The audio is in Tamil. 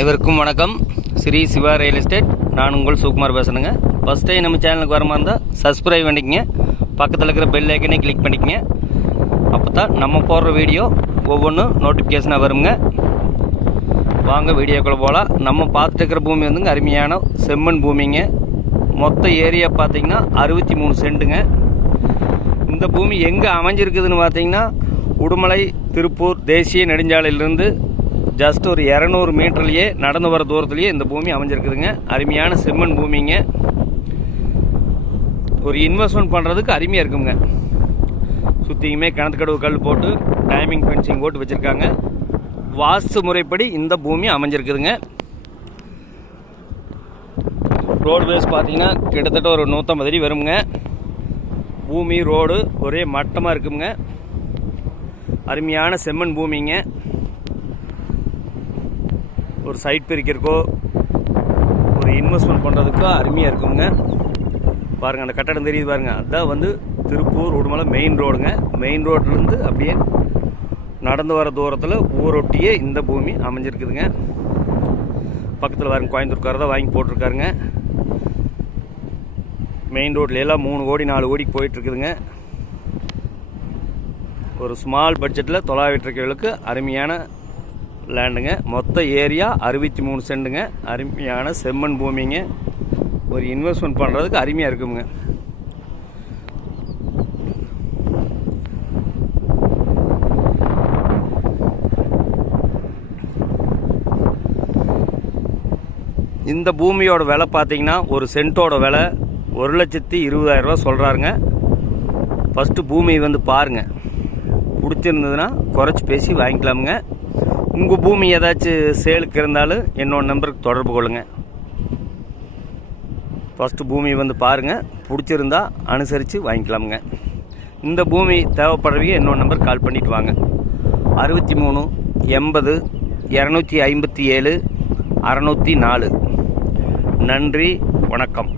அனைவருக்கும் வணக்கம். Sri Siva real estate. நான் உங்கள் சுகுமார் பேசுகிறேங்க ஃபஸ்ட் டைம் நம்ம சேனலுக்கு வரமா இருந்தால் சப்ஸ்கிரைப் பண்ணிக்கங்க. பக்கத்தில் இருக்கிற பெல் ஐக்கனே கிளிக் பண்ணிக்கங்க. அப்போ தான் நம்ம போடுற வீடியோ ஒவ்வொன்றும் நோட்டிஃபிகேஷனாக வருங்க. வாங்க வீடியோக்குள்ளே போகலாம் நம்ம பார்த்துட்டு இருக்கிற பூமி வந்துங்க அருமையான செம்மண் பூமிங்க. மொத்த ஏரியா பார்த்தீங்கன்னா அறுபத்தி மூணு சென்ட்டுங்க இந்த பூமி எங்கே அமைஞ்சிருக்குதுன்னு பார்த்தீங்கன்னா உடுமலை திருப்பூர் தேசிய நெடுஞ்சாலையிலிருந்து ஜஸ்ட் ஒரு இரநூறு மீட்டர்லேயே நடந்து வர தூரத்துலேயே இந்த பூமி அமைஞ்சிருக்குதுங்க. அருமையான செம்மண் பூமிங்க. ஒரு இன்வெஸ்ட்மெண்ட் பண்ணுறதுக்கு அருமையாக இருக்குங்க. சுற்றியுமே கிணத்துக்கடவு கல் போட்டு டைமிங் ஃபென்சிங் போட்டு வச்சுருக்காங்க. வாஸ்து முறைப்படி இந்த பூமி அமைஞ்சிருக்குதுங்க. ரோடுவேஸ் பார்த்தீங்கன்னா கிட்டத்தட்ட ஒரு நூற்றம்பது அடி வருங்க. பூமி ரோடு ஒரே மட்டமாக இருக்குங்க. அருமையான செம்மண் பூமிங்க. ஒரு சைட் பிரிக்கிறக்கோ ஒரு இன்வெஸ்ட்மெண்ட் பண்ணுறதுக்கோ அருமையாக இருக்குங்க. பாருங்கள் அந்த கட்டடம் தெரியுது பாருங்கள் அதுதான் வந்து திருப்பூர் உடுமலை மெயின் ரோடுங்க மெயின் ரோட்லேருந்து அப்படியே நடந்து வர தூரத்தில் ஊரொட்டியே இந்த பூமி அமைஞ்சிருக்குதுங்க. பக்கத்தில் பாருங்க கோயம்புத்தூர்காரர் தான் வாங்கி போட்டிருக்காருங்க. மெயின் ரோட்டில் எல்லாம் மூணு கோடி நாலு கோடிக்கு போயிட்டுருக்குதுங்க. ஒரு ஸ்மால் பட்ஜெட்டில் தொலாவிட்டுருக்கவர்களுக்கு அருமையான லேண்டுங்க மொத்த ஏரியா அறுபத்தி மூணு சென்டுங்க அருமையான செம்மண் பூமிங்க. ஒரு இன்வெஸ்ட்மெண்ட் பண்ணுறதுக்கு அருமையாக இருக்குங்க. இந்த பூமியோட விலை பார்த்தீங்கன்னா ஒரு சென்ட்டோட விலை ஒரு லட்சத்தி இருபதாயிரரூவா சொல்கிறாருங்க ஃபஸ்ட்டு பூமி வந்து பாருங்கள் பிடிச்சிருந்ததுன்னா குறைச்சி பேசி வாங்கிக்கலாமுங்க. உங்கள் பூமி ஏதாச்சும் சேலுக்கு இருந்தாலும் என்னோட நம்பருக்கு தொடர்பு கொள்ளுங்கள் ஃபஸ்ட்டு பூமி வந்து பாருங்கள் பிடிச்சிருந்தா அனுசரித்து வாங்கிக்கலாமுங்க. இந்த பூமி தேவைப்படுறவங்க என்னோட நம்பர் கால் பண்ணிட்டு வாங்க. அறுபத்தி மூணு எண்பது இரநூத்தி ஐம்பத்தி ஏழு அறநூற்றி நாலு. நன்றி வணக்கம்.